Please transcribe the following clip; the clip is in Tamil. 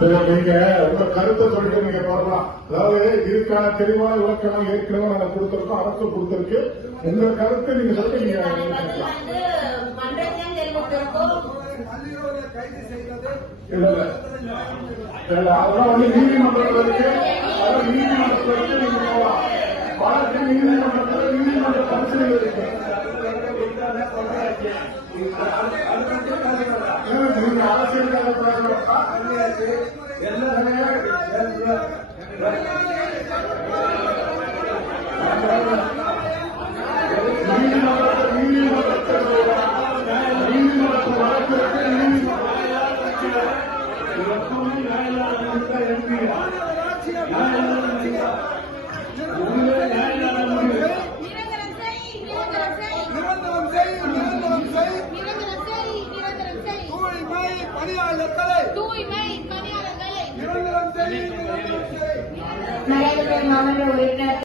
நீங்க உங்க கருத்தை சொல்லிட்டு நீங்க போகலாம். அதாவது இதுக்கான தெளிவான விளக்கணம் ஏற்கனவே நாங்க கொடுத்திருக்கோம், அரசு கொடுத்திருக்கு. உங்க கருத்தை நீங்க சொல்லிட்டு நீங்க அதெல்லாம் வந்து நீதிமன்றத்தில் இருக்கு. நீதிமன்றத்தில் நீங்க போகலாம். வழக்கு நீதிமன்றத்தில் நீதிமன்ற பரிசீலனை இருக்கு. நீங்க அரசியலுக்காக பேசுறப்பா தூய்மை பணியாளர்களை மாவட்ட உறுப்பினர்